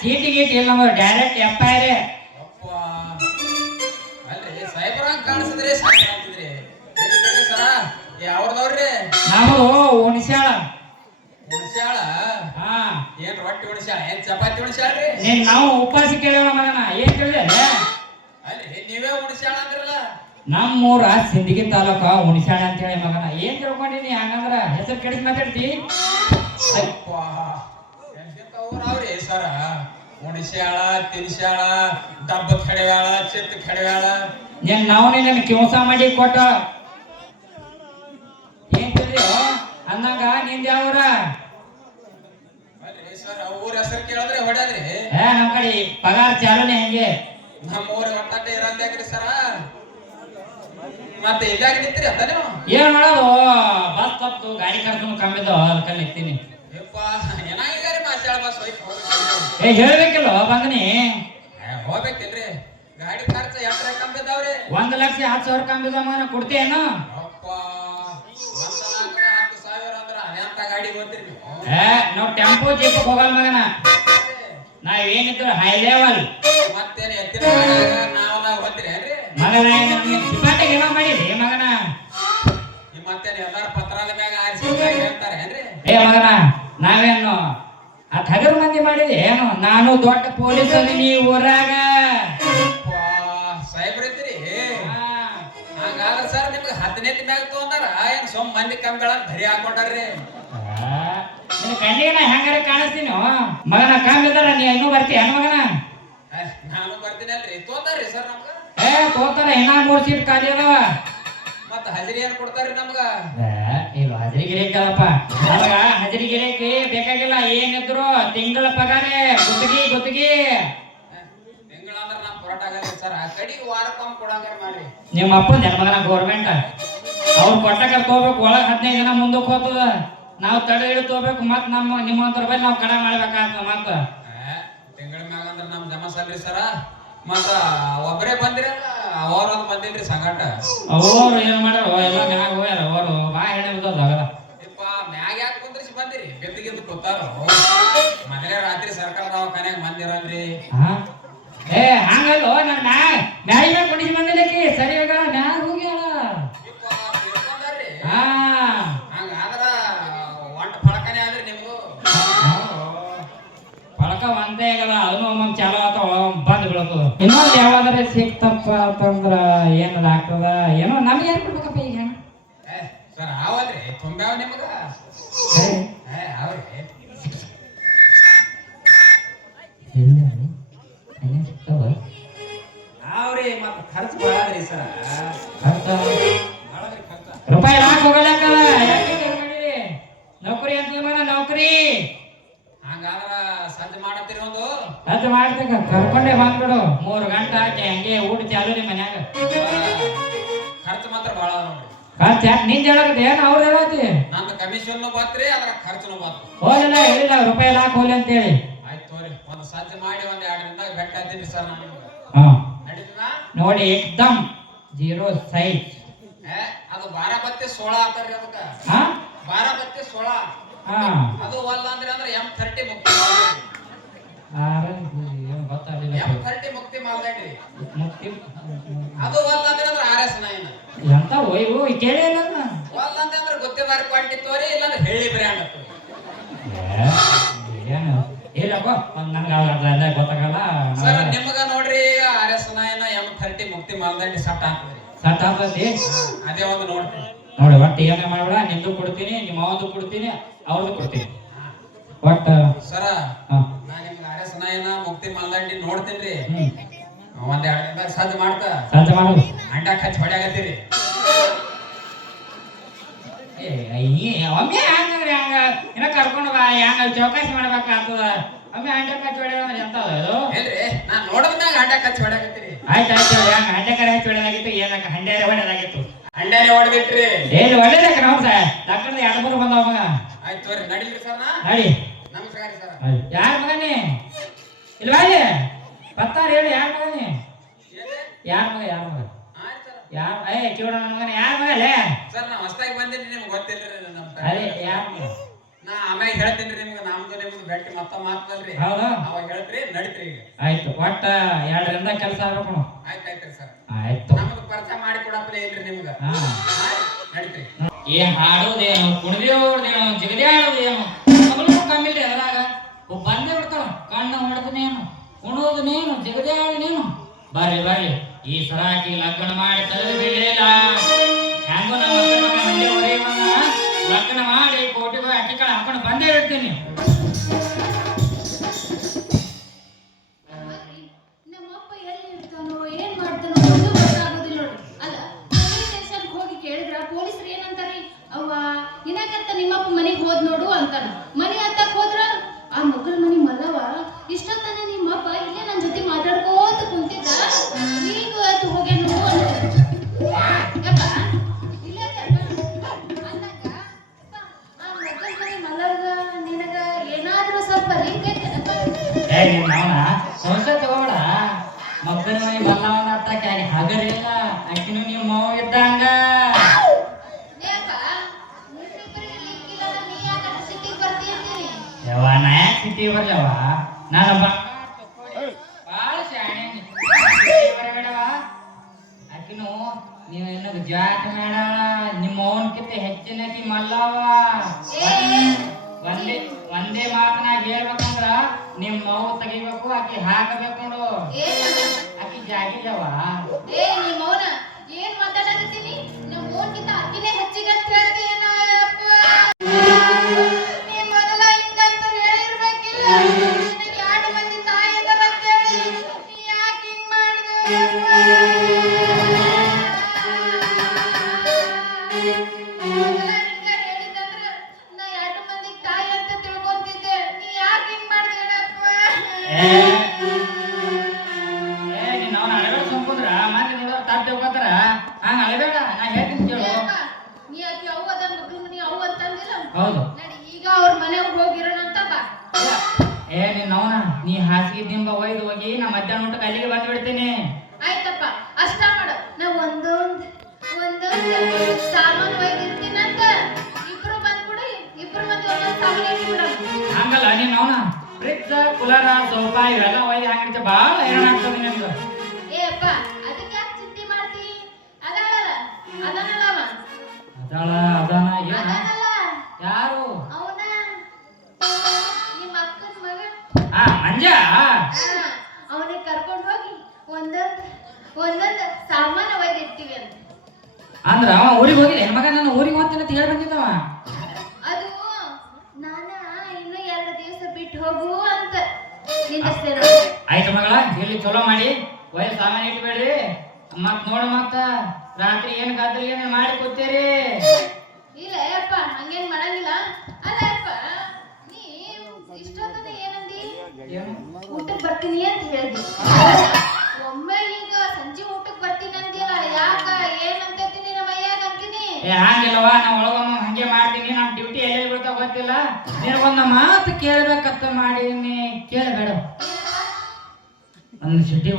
ಚೀಟಿ ಗೀಟಿ ಇಲ್ಲ ನಮ್ಗೆ ಡೈರೆಕ್ಟ್ ಆರ್ ಅಪ್ಪ. ಅಲ್ರಿ ಕಾಣಿಸಿದ್ರಿ ಅಂತಿದ್ರಿ ಸರ? ನಾವು ಹುಣಸ್ಯಾಳ. ಉಣಸ್ಯಾಳ ಹಾ. ಏನ್ ರೊಟ್ಟಿ ಉಣಸ್ಯಾಳ ಏನ್ ಚಪಾತಿ ಉಣಸ್ಯಾಳ್ರಿ ನೀನ್ ನಾವು ಉಪವಾಸ ಮಗನ ಏನ್ ಕೇಳಿದೆ? ಅಲ್ರಿ ನೀವೇ ಉಣಸ್ಯಾಳ ಅಂದ್ರಲ್ಲ. ನಮ್ಮೂರ ಸಿಂದಗಿ ತಾಲೂಕ ಹುಣಸ್ಯಾಳ ಅಂತ ಹೇಳಿ ಮಗನ. ಏನ್ ತಿಳ್ಕೊಂಡಿನಿ ಹಂಗಂದ್ರ ಹೆಸರು ಕೆಡಿಸ್ ಮಾತಾಡ್ತಿ? ಊರವ್ರಿ ಸರ? ಉಣಸ್ಯಾಳ ತಿನ್ಸ್ಯಾಳ ದಬ್ಬ ಕಡೆಯಾಳ ಚಿತ್ತ ಕಡೆಯಾಳ ಏನ್ ನಾವನೇ ನಿನ್ನ ಕೆಲಸ ಮಾಡಿ ಕೊಟ್ಟ? ಏನ್ ತಿಳಿಯೋ ಅಂದಂಗ ನಿಂದ ಯಾವ್ರ? ಸರ್ ಊರ ಹೆಸರು ಕೇಳಿದ್ರೆ ಹೊಡ್ಯಾದ್ರಿ. ಏ ನಮ್ ಕಡೆ ಪಗಾರ ಚಾಲೂನೆ ಹೆಂಗೆ? ನಮ್ಮ ಊರ ಒಟ್ಟಾಟ ಇರಂದ್ಯಾಗ್ರಿ ಸರ. ಮತ್ತೆ ಇಲ್ಲಾಗ ನಿಂತ್ರಿ ಅಂತಾನೆ ಏನ್ ಮಾಡೋದು? ಬಸ್ ತಪ್ಪು ಗಾಡಿ ಕರ್ಕೊಂಡು ಕಮ್ಮಿದ್ದು ಅದಕ್ಕೆ ನಿಂತೀನಿ. ಯಪ್ಪ ಏನಾಗಿದ್ದಾರೆ ಮಾಸ್ಯಾಳ ಬಸ್ ಹೋಯ್ತು ಹೋಗ್ಬೇಕು. ಏ ಹೇಳ್ಬೇಕಿಲ್ಲ ಬಂದನಿ ಹೋಗ್ಬೇಕಿಲ್ರಿ. ಗಾಡಿ ಖರ್ಚು ಎಷ್ಟ್ರ ಕಂಬಿದ್ದಾವ್ರಿ ಒಂದ್ ಲಕ್ಷ ಹತ್ತು ಸಾವಿರ ಮಗನ ಕೊಡ್ತೇನು? ಏ ನಾವು ಟೆಂಪೋ ಜೀಪ್ ಹೋಗಲ್ಲ ಮಗನ. ನಾವ್ ಏನಿದ್ರು ಹೈ ಲೆವೆಲ್ ಮತ್ತೇನ್ ಎತ್ತಿನ ನಾವ್ ನಾವ್ ಬಂದ್ರಿ ಮಗನ ಸಿಪಾಟಿಗೆ ಏನೋ ಮಾಡಿರಿ ಮಗನ? ಮತ್ತೇನು ಮತ್ತೇನ್ ಎಲ್ಲಾರ ಪತ್ರಾದ ಮ್ಯಾಗ ಆರಿಸಿ ಹೇಳ್ತಾರೆ ಏನ್ರಿ? ಏ ಮಗನ ನಾವೇನು ಆ ಹಗರ್ ಮಂದಿ ಮಾಡಿದೆ ಏನು? ನಾನು ದೊಡ್ಡ ಪೊಲೀಸ್ ಅದೀನಿ ಊರಾಗ? ಅಪ್ಪ ಸಾಹೇಬ್ರ ಇದ್ರಿ. ಹಂಗಾದ್ರ ಸರ್ ನಿಮ್ಗೆ ಹದಿನೈದು ಮ್ಯಾಗ ತಗೊಂಡಾರ? ಏನ್ ಸೊಮ್ ಮಂದಿ ಕಂಬಳ ಭರಿ ಹಾಕೊಂಡಾರ್ರಿ? ನಿನ್ನ ಕಣ್ಣಿಗೆ ನಾ ಹೆಂಗಾರ ಕಾಣಿಸ್ತೀನಿ? ಮಗನ ಕಾಮಿದಾರ ನೀ ಇನ್ನೂ ಬರ್ತೀಯ ಮಗನ? ನಾನು ಬರ್ತೀನಿ ಅಲ್ರಿ ತೋತಾರ್ರಿ ಸರ್ ನಮ್ಗ. ಏ ತೋತಾರ ಇನ್ನ ಮೂರ್ ಸೀಟ್ ಖಾಲಿ ಅದಾವ. ಮತ್ತ ಹಜರಿ ಏನ್ ಕೊಡ್ತಾರ್ರಿ ನಮ್ಗ? ಇಲ್ಲ ಹಜರಿಗಿರಿ ಕೇಳಪ್ಪ ನಮಗ ಹಜರಿಗಿರಿಕೆ ಬೇಕಾಗಿಲ್ಲ, ಏನಿದ್ರು ತಿಂಗಳ ಪಗಾರೇ, ಗುತ್ತಿಗೆ ಗುತ್ತಿಗೆ. ತಿಂಗಳ ಸರ್ ಆ ನಿಮ್ಮ ಅಪ್ಪನ ಜನ್ಮಗನ ಗೌರ್ಮೆಂಟ್ ಅವ್ರು ಕೊಟ್ಟಾಗ ತಗೋಬೇಕು, ಒಳಗ್ ಹದಿನೈದು ಜನ ಮುಂದಕ್ಕೆ ಹೋಗ್ತದ ನಾವು ತಡೆ ಹಿಡಿದು ತಗೋಬೇಕು ಮತ್ ನಮ್ಮ ನಿಮ್ಮಂತರ ಬೈ ನಾವು ಕಡ ಮಾಡ್ಬೇಕಾಗ್ತದ ಮತ್ತ. ತಿಂಗಳ ಮ್ಯಾಗ ಅಂದ್ರೆ ನಮ್ ಜಮಾ ಸಲ್ರಿ ಸರ? ಮತ್ತ ಒಬ್ಬರೇ ಬಂದಿರಲ್ಲ ಅವರೊಂದು ಬಂದಿಲ್ರಿ ಸಂಗಟ ಅವ್ರು ಏನ್ ಮಾಡ್ಯಾರ? ಎಲ್ಲ ಮ್ಯಾಗ ಹೋಗ್ಯಾರ. ಅವರು ಬಾ ಹೆಣ್ಣೆ ಬಿದ್ದದ ಆಗಲ್ಲ. ಯಪ್ಪ ಮ್ಯಾಗ ಯಾಕೆ ಕುಂದ್ರಿಸಿ ಬಂದಿರಿ? ಗೆದ್ದು ಗೆದ್ದು ಕೂತಾರ? ಮೊದಲೇ ರಾತ್ರಿ ಸರ್ಕಾರ ದವಾಖಾನ್ಯಾಗ ಬಂದಿರಲ್ರಿ. ಹಾ? ಏ ಹಂಗಲ್ಲೋ ನಾನು ಮ್ಯಾ ಮ್ಯಾಗ ಮ್ಯಾಗ ಕುಡಿಸಿ ಬಂದಿಲ್ಲ ಸರಿ ಇನ್ನೊಂದು ಯಾವಾದ್ರೆ ಸಿಕ್ತಪ್ಪ ಅಂತಂದ್ರ ಏನ್ ಆಗ್ತದ? ಏನೋ ನಮ್ಗೆ ಏನ್ ಕೊಡ್ಬೇಕಪ್ಪ ಈಗ? ಸರ್ ತುಂಬ್ಯಾವ ನಿಮ್ಗ? ಅವ್ರಿ? ಅವ್ರಿ? ಮತ್ತ ಖರ್ಚು ಬಾಳದ್ರಿ ಸರ್ ಕಮಿಷನ್ ಬತ್ರಿ ಅದ್ರ ಖರ್ಚುನು ಬತ್ತು ಹೇಳಿಲ್ಲ ರೂಪಾಯಿ ಲಾಕ್ ಅಂತ ಹೇಳಿ ಆಯ್ತು ತೋರಿ ಒಂದು ಸಂಜೆ ಮಾಡಿ ಒಂದ್ ಎರಡು ದಿನದಾಗ ಬೆಟ್ಟ ಹತ್ತೀನಿ ಸರ್ ನಾನು ಹಾ. ನಡೀತದ? ನೋಡಿ ಏಕ್ದಮ್ ಜೀರೋ ಸೈಜ್. ಅದು ಬಾರ ಬತ್ತಿ ಸೋಳ ಅಂತಾರ್ರಿ ಅದಕ್ಕ. ಹಾ? ಬಾರ ಬತ್ತಿ ಸೋಳ. ಹಾ. ಅದು ಒಲ್ಲ ಅಂದ್ರೆ ಅಂದ್ರೆ ಎಂ ಥರ್ಟಿ ಮುಕ್ತಿ ಎಂ ಥರ್ಟಿ ಮುಕ್ತಿ ಮಾಲ್ದಾಡ್ರಿ. ಮುಕ್ತಿ ಅದು ಒಲ್ಲ ಅಂದ್ರೆ ಅಂದ್ರೆ ಆರ್ ಎಸ್ ನೈನ್. ಎಂತ ಹೋಯ್ವು ಕೇಳಿ ಕೊಟ್ಟಿತ್ತೋರಿ ಕ್ವಾಂಟಿ ತೋರಿ ಇಲ್ಲಾಂದ್ರೆ ಹೇಳಿ ಬ್ರ್ಯಾಂಡ್ ಇಲ್ಲಪ್ಪ ಅಲ್ಲ ಗೊತ್ತಾಗಲ್ಲ. ಸರ್ ನಿಮ್ಗ ನೋಡ್ರಿ R S nine M thirty ಮುಕ್ತಿ ಮಾಲ್ದಂಡಿ ಸಟ್ ಹಾಕ್ತದ್ರಿ ಸಟ್ ಆಗ್ತೈತಿ ಅದೇ ಒಂದು ನೋಡ್ರಿ ನೋಡಿ ಒಟ್ಟು ಏನೇ ಮಾಡಬೇಡ ನಿಂದು ಕೊಡ್ತೀನಿ ನಿಮ್ಮ ಅವಂದು ಕೊಡ್ತೀನಿ ಅವ್ರದ್ದು ಕೊಡ್ತೀನಿ. ಒಟ್ಟು ಸರ ನಾ ನಿಮ್ಗೆ ಆರ್ ಎಸ್ ನೈನ್ ಮುಕ್ತಿ ಮಾಲ್ದಂಡಿ ನೋಡ್ತೀನಿ ರೀ ಒಂದ್ ಎರಡು ದಿನದಾಗ ಸಜ್ಜ ಮಾಡ್ತಾ. ಸಜ್ಜ ಮಾಡೋದು ಅಂಡ ಹಚ್ಚಿ ಹೊಡ್ಯಾಗತ್ತೀರಿ ಒಮ್ಮೆ ಹಂಗಂದ್ರೆ ಹಂಗ ಇನ್ನ ಕರ್ಕೊಂಡು ಬಾ ಹಂಗ ಚೌಕಾಸಿ ಮಾಡ್ಬೇಕಾಗ್ತದ. ಒಮ್ಮೆ ಹಂಡೆ ಕಚ್ಚಿ ಹೊಡೆಯೋದ್ರೆ ಎಂತದ ಇದು ಇಲ್ರಿ ನಾನ್ ಆಯ್ತು ಆಯ್ತು ಹಂಗ ಹಂಡೆ ಕರೆ ಹಚ್ಚಿ ಹೊಡೆದಾಗಿತ್ತು ಏನಕ್ಕ ಹಂಡೆ ಹೊಡೆದಾಗಿತ್ತು ಅಂಡ್ಯಾನೆ ಹೊಡ್ಬಿಟ್ರಿ. ಏನು ಒಳ್ಳೇದಕ್ಕ ನಾವು ಡಾಕ್ಟರ್ ಎರಡು ಮೂರು ಬಂದವ ಮಗ. ಆಯ್ತು ತೋರಿ ನಡೀರಿ ಸರ್ ನಡಿ. ನಮಸ್ಕಾರ ಸರ್. ಯಾರ ಮಗನೇ? ಇಲ್ವಾ ಹೇಳಿ ಯಾರ ಮಗನೇ? ಯಾರ ಮಗ ಯಾರ ಮಗ? ಯಾರ ಏ ಕಿವಡ ನನ್ನ ಮಗನೇ ಯಾರ ಮಗಲೇ ಸರ್ ನಾ ಹೊಸದಾಗಿ ಬಂದಿನಿ ನಿಮ್ಗೆ ಗೊತ್ತಿಲ್ರಿ ನಮ್ಮ ಯಾರ ಮಗ ನಾ ಆಮ್ಯಾಗ ಹೇಳ್ತೀನಿ ನಿಮ್ಗೆ ನಮ್ದು ನಿಮ್ದು ಭೇಟಿ ಮತ್ತ ಮಾತಲ್ರಿ ಹೌದಾ. ಅವಾಗ ಹೇಳ್ತ್ರಿ ನಡೀತ್ರಿ ಈಗ. ಆಯ್ತು ಒಟ್ಟ ಎರಡರಿಂದ ಕೆಲಸ ಆಗ್ಬೇಕು ಆಯ್ತು ಆಯ್ತು ಆಯ್ತ್ರಿ ಸರ್. ಆಯ್ತು. ನಮ್ದು ಪರಿಚಯ ಮಾಡಿ ಕೊಡಪ್ಪಲೇ ಇಲ್ರಿ ನಿಮ್ಗೆ. ನಡೀತ್ರಿ. ಏ ಹಾಡೋದೇನು ಕುಣಿದೇವ್ರದೇನು ಜಿಗದೇ ಲಗ್ನ ಮಾಡಿ ಕೋಟಿಗೆ ಅಕ್ಕಿ ಕಾಳು ಹಾಕೊಂಡು ಬಂದೇ ಬಿಡ್ತೀನಿ ಅಷ್ಟ್ ಸಿಟ್ಟಿಗ್ ಬರ್ತೀಯ ಅಂತೀನಿ? ಯವ್ವ ನಾ ಯಾಕೆ ಸಿಟಿ ಬರ್ಲವ ನಾನು ಭಾಳ ಶಾಣೆ ಬರಬೇಡವ ಆಕಿನು ನೀವು ಇನ್ನು ಜಾಟ ಮೇಡ ನಿಮ್ಮ ಅವನಕ್ಕಿಂತ ಹೆಚ್ಚಿನಕಿ ಮಲ್ಲವ ಒಂದೇ ಒಂದೇ ಮಾತನಾಗ ಹೇಳ್ಬೇಕಂದ್ರ ನಿಮ್ಮ ಮಾವು ತೆಗಿಬೇಕು ಆಕಿ ಹಾಕಬೇಕು ನೋಡು. ಏ, ಮೌನ, ಏನ್ ಮಾತಾಡಕತ್ತೀನಿ? ನಮ್ಮ ಮೌನ್ಕಿಂತ ಅಕ್ಕಿನೇ ಹೆಚ್ಚಿಗೆ ಅಂತ ಹೇಳ್ತೀಯೇನ, ಮಧ್ಯಾಹ್ನ ಊಟಕ್ಕೆ ಅಲ್ಲಿಗೆ ಬಂದು ಬಿಡ್ತೀನಿ. ಆಯ್ತಪ್ಪ ಅಷ್ಟ ಮಾಡು. ನಾ ಒಂದೊಂದು ಒಂದೊಂದ್ ಸಾಮಾನು ಒಯ್ದಿರ್ತೀನಂತ ಇಬ್ರು ಬಂದ್ಬಿಡು ಇಬ್ರು ಮಂದಿ ಒಂದೊಂದ್ ಸಾಮಾನು ಇಟ್ಬಿಡೋಣ ಹಂಗಲ್ಲ ನೀನ್ ಅವನ ಫ್ರಿಜ್ ಕುಲರ ಸೋಫ ಇವೆಲ್ಲ ಒಯ್ದು ಹಾಕಿಡ್ತೆ ಭಾಳ ಹೈರಾಣ ಆಗ್ತದೆ ನಿಮ್ದು ಏ ಅಪ್ಪ ಅದಕ್ಕೆ ಯಾಕೆ ಚಿಂತೆ ಮಾಡ್ತಿ? ಅದಲ್ಲ ಅದನ್ನಲ್ಲ ಅವ. ಅದಾಳ ಅದಾನ ಏನ? ಅದನ್ನಲ್ಲ ಯಾರು? ಅವನ ನಿಮ್ಮ ಅಕ್ಕನ ಮಗ. ಆ ಮಂಜ? ಒಂದೊಂದ್ ಸಾಮಾನ ಒಯ್ದಿರ್ತೀವಿ ಅಂತ. ಅಂದ್ರ ಅವ ಊರಿಗೆ ಹೋಗಿಲ್ಲ. ಹೆಣ್ಮಗ ನಾನು ಊರಿಗೆ ಹೋಗ್ತೀನಿ ಅಂತ ಹೇಳಿ ಬಂದಿದ್ದವ ಅದು ನಾನ ಇನ್ನು ಎರಡು ದಿವಸ ಬಿಟ್ಟು ಹೋಗು ಅಂತ ನಿಂದಿಸ್ತೇನೆ. ಆಯ್ತು ಮಗಳ ಇಲ್ಲಿ ಚಲೋ ಮಾಡಿ. ಒಯ್ದು ಸಾಮಾನು ಇಟ್ಬೇಡ್ರಿ. ಮತ್ ನೋಡು ಮತ್ತ. ರಾತ್ರಿ ಏನ್ ಗಾದ್ರಿ ಏನ್ ಮಾಡಿ ಕೂತೀರಿ? ಇಲ್ಲ ಯಪ್ಪ ಹಂಗೇನ್ ಮಾಡಂಗಿಲ್ಲ. ಅಲ್ಲ ಅಪ್ಪ ನೀ ಇಷ್ಟೊತ್ತನ ಏನಂದಿ? ಏನು? ಊಟಕ್ಕೆ ಬರ್ತೀನಿ ಅಂತ ಹೇಳ್ದಿ. ಒಮ್ಮೆ ಈಗ ಸಂಜೆ ಊಟಕ್ಕೆ ಬರ್ತೀನಿ ಅಂದಿಲ್ಲ ಯಾಕ ಏನಂತೈತಿ ನಿನ್ನ ಮೈಯಾಗ ಅಂತೀನಿ ಏ ಹಂಗಿಲ್ಲವ ನಾ ಒಳಗೊಮ್ಮ ಹಂಗೆ ಮಾಡ್ತೀನಿ. ನಮ್ ಡ್ಯೂಟಿ ಎಲ್ಲಿ ಬೀಳ್ತಾವ ಗೊತ್ತಿಲ್ಲ? ನಿನಗೊಂದು ಮಾತು ಕೇಳ್ಬೇಕಂತ ಮಾಡೀನಿ. ಕೇಳಬೇಡ. ನನ್ನ ಸಿಟಿ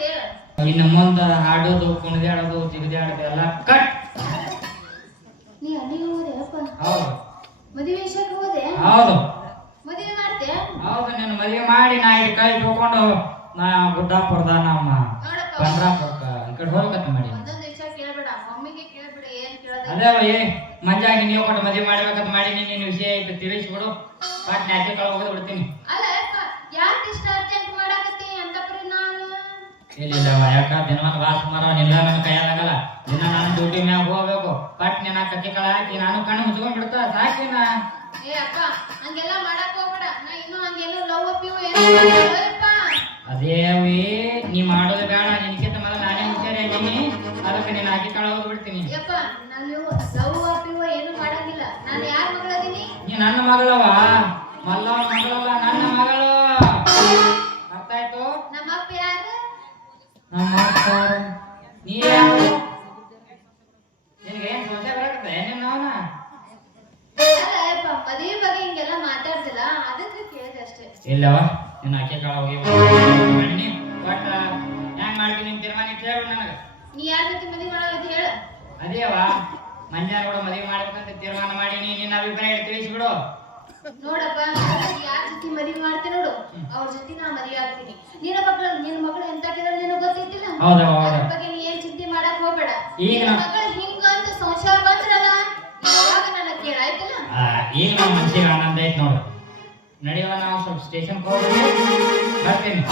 ಹೇಳ? ಇನ್ನು ಮುಂದೆ ಹಾಡೋದು ಕುಣಿದಾಡೋದು ಜಿಗಿದಾಡೋದು ಎಲ್ಲ ಕಟ್ ಹೋದೆ ಹೌದು. ಮದುವೆ ಮಾಡಿ ನಾ ಇಲ್ಲಿ ಕೈ ತಗೊಂಡು ನಾ ಗುಡ್ಡ ನಮ್ಮ ನೋಡಪ್ಪ. ಬಂಡ್ರಾಪುರಕ್ಕ ಈ ಕಡೆ ಹೋಗ್ಬೇಕಂತ ಮಾಡಿ. ಅದೇ ಏ ಮಂಜಾಗಿ ನೀವು ಕೊಟ್ಟು ಮದುವೆ ಮಾಡ್ಬೇಕಂತ ಮಾಡೀನಿ ನಿನ್ನ ವಿಷಯ ಐತೆ ತಿಳಿಸ್ಬಿಡು. ಬಟ್ ನಾಕೆ ಕಳ ಹೋಗಿ ಬಿಡ್ತೀನಿ. ಅಪ್ಪ ಯಾಕೆ? ದಿನ ಬಾಸ್ ಮರ ನಿಲ್ಲ ನನ್ನ ಕೈಯಾಗಲ್ಲ ದಿನ ನಾನು ಡ್ಯೂಟಿ ಮ್ಯಾಗ ಹೋಗ್ಬೇಕು. ಪಟ್ ನಿನ್ನ ಕತ್ತಿ ಕಳ ಹಾಕಿ ನಾನು ಕಣ್ಣು ಮುಚ್ಕೊಂಡ್ ಬಿಡ್ತಾ ಸಾಕಿನ ಏ ಅಪ್ಪ ಹಂಗೆಲ್ಲ ಮಾಡಕ್ ಹೋಗ್ಬೇಡ. ನಾ ಇನ್ನೂ ಹಂಗೆಲ್ಲ ಲವ್ ಅಪ್ಪಿವು ಏನು ಮಾಡಿಲ್ಲಪ್ಪ ಅದೇವಿ ನೀ ಮಾಡೋದು ಬೇಡ ನಿನ್ಕಿಂತ ಮೊದಲು ನಾನೇ ಹುಷಾರಾಗಿನಿ ಅದಕ್ಕೆ ನೀನು ಹಾಕಿ ಕಳ ಹೋಗ್ಬಿಡ್ತೀನಿ ಯಪ್ಪ ನಾನು ಲವ್ ಅಪ್ಪಿವು ಏನು ಮಾಡಂಗಿಲ್ಲ. ನಾನು ಯಾರ ಮಗಳದೀನಿ? ನೀ ನನ್ನ ಮಗಳವ. ಮಲ್ಲ ಮಗಳಲ್ಲ ನನ್ನ ಮಗಳು. ಅರ್ಥ ಆಯ್ತು ನಮ್ಮ ಅಪ್ಪ ಯಾರು? ನಮ್ಮ ನೀ ಯಾರು? ನಿನಗೆ ಏನು ಸೊಸೆ ಬರಕತ್ತೆ? ನಿನ್ನ ಅವನ? ಮದುವೆ ಬಗ್ಗೆ ಹಿಂಗೆಲ್ಲ ಮಾತಾಡ್ತಿಲ್ಲ. ಅದಕ್ಕೆ ಕೇಳಿದೆ ಅಷ್ಟೇ. ಇಲ್ಲವ ನಿನ್ನ ಅಕ್ಕಿ ಕಾಳ ಹೋಗಿ ಬಣ್ಣಿ ಬಟ್ ಹೆಂಗ್ ಮಾಡ್ತೀನಿ ನಿನ್ ತೀರ್ಮಾನ ಕೇಳು ನನಗೆ. ನೀ ಯಾರ ಜೊತೆ ಮದುವೆ ಮಾಡೋದು ಹೇಳ. ಅದೇವಾ ಮಂಜಾರ ಕೂಡ ಮದುವೆ ಮಾಡ್ಬೇಕಂತ ತೀರ್ಮಾನ ಮಾಡಿ ನೀ ನಿನ್ನ ಅಭಿಪ್ರಾಯ ತಿಳಿಸ್ಬಿಡು. ನೋಡಪ್ಪ ಯಾರ ಜೊತೆ ಮದುವೆ ಮಾಡ್ತೀನಿ ನೋಡು. ಅವ್ರ ಜೊತೆ ನಾ ಮದುವೆ ಆಗ್ತೀನಿ. ನಿನ್ನ ಮಕ್ಕಳು ನಿನ್ನ ಮಗಳು ಎಂತ ಕೇಳೋದು ನಿನಗೆ ಗೊತ್ತಿದ್ದಿಲ್ಲ ಹೌದು, ಹೌದು. ಬಗ್ಗೆ ನೀ ಏನ್ ಚಿಂತೆ ಮಾಡಕ್ ಹೋಗ್ಬೇಡ. ಈಗ ಮಕ್ಕಳು ಹಿಂಗ ಅಂತ ಸಂಶಯ ಬಂದ್ರಲ್ಲ ಯಾವಾಗ ನನ್ನ ಕೇಳಾಯ್ತಲ್ಲ ಈಗ ನಮ್ಮ ಮನಸ್ಸಿಗೆ ಆನಂದ ಐತ್ ನೋಡು. ನಡೆಯುವ ನಾವು ಸ್ವಲ್ಪ ಸ್ಟೇಷನ್ ಹೋಗ್ಬೇಕು ಬರ್ತೀನಿ.